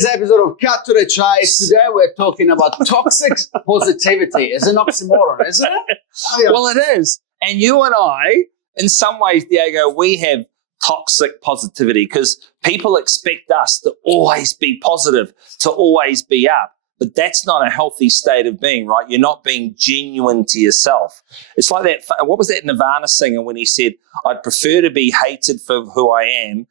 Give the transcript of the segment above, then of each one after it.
this episode of Cut to the Chase. Today we're talking about toxic positivity. It's an oxymoron, isn't it? Oh, yeah. Well, it is. And you and I, in some ways, Diego, we have toxic positivity because people expect us to always be positive, to always be up. But that's not a healthy state of being, right? You're not being genuine to yourself. It's like that. What was that Nirvana singer when he said, I'd prefer to be hated for who I am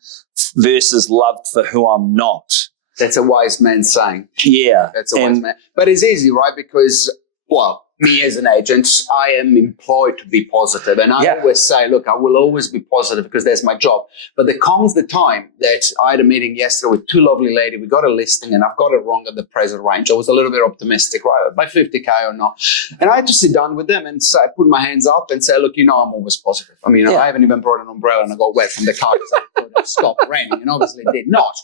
versus loved for who I'm not? That's a wise man saying. Yeah. That's a wise man. But it's easy, right? Because, well, me as an agent, I am employed to be positive. And I always say, look, I will always be positive because that's my job. But there comes the time that I had a meeting yesterday with two lovely ladies. We got a listing and I've got it wrong at the present range. I was a little bit optimistic, right? By 50K or not. And I had to sit down with them and say, put my hands up and say, look, I'm always positive. I mean, I haven't even brought an umbrella and I got wet from the car because I thought it would stop raining. And obviously it did not.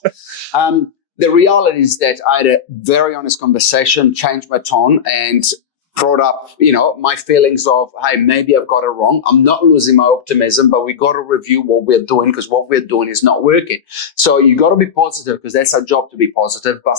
The reality is that I had a very honest conversation, changed my tone and brought up, my feelings of, hey, maybe I've got it wrong. I'm not losing my optimism, but we got to review what we're doing because what we're doing is not working. So you got to be positive because that's our job to be positive, but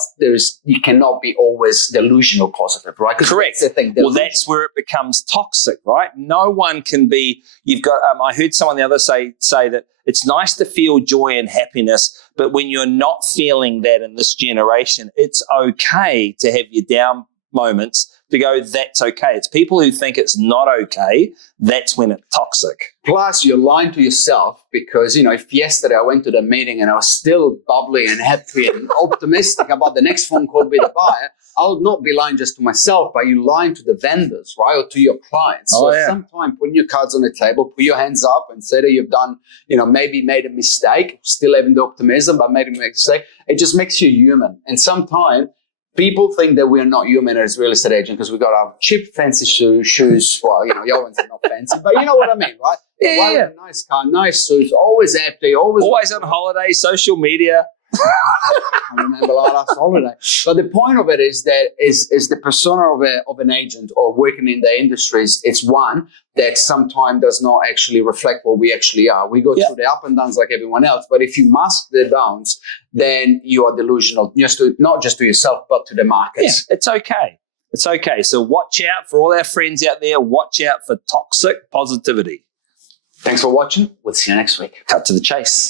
you cannot be always delusional positive, right? Correct. That's the thing. Well, that's where it becomes toxic, right? No one can be, I heard someone the other say that it's nice to feel joy and happiness, but when you're not feeling that in this generation, it's okay to have your down moments to go, that's okay. It's people who think it's not okay, that's when it's toxic. Plus, you're lying to yourself because, if yesterday I went to the meeting and I was still bubbly and happy and optimistic about the next phone call with the buyer, I'll not be lying just to myself, but you're lying to the vendors, right, or to your clients. So sometimes putting your cards on the table, put your hands up and say that you've done, maybe made a mistake, still having the optimism, but maybe make a mistake. It just makes you human. And sometimes people think that we're not human as real estate agents because we got our cheap, fancy shoes. Well, your ones are not fancy, but you know what I mean, right? Yeah. Nice car, nice suits, always happy, always on holiday, social media. I remember our last holiday. But the point of it is that is the persona of an agent or working in the industries. It's one that sometimes does not actually reflect what we actually are. We go through the up and downs like everyone else. But if you mask the downs, then you are delusional, not just to yourself, but to the markets. Yeah, it's okay. It's okay. So watch out for all our friends out there. Watch out for toxic positivity. Thanks for watching. We'll see you next week. Cut to the chase.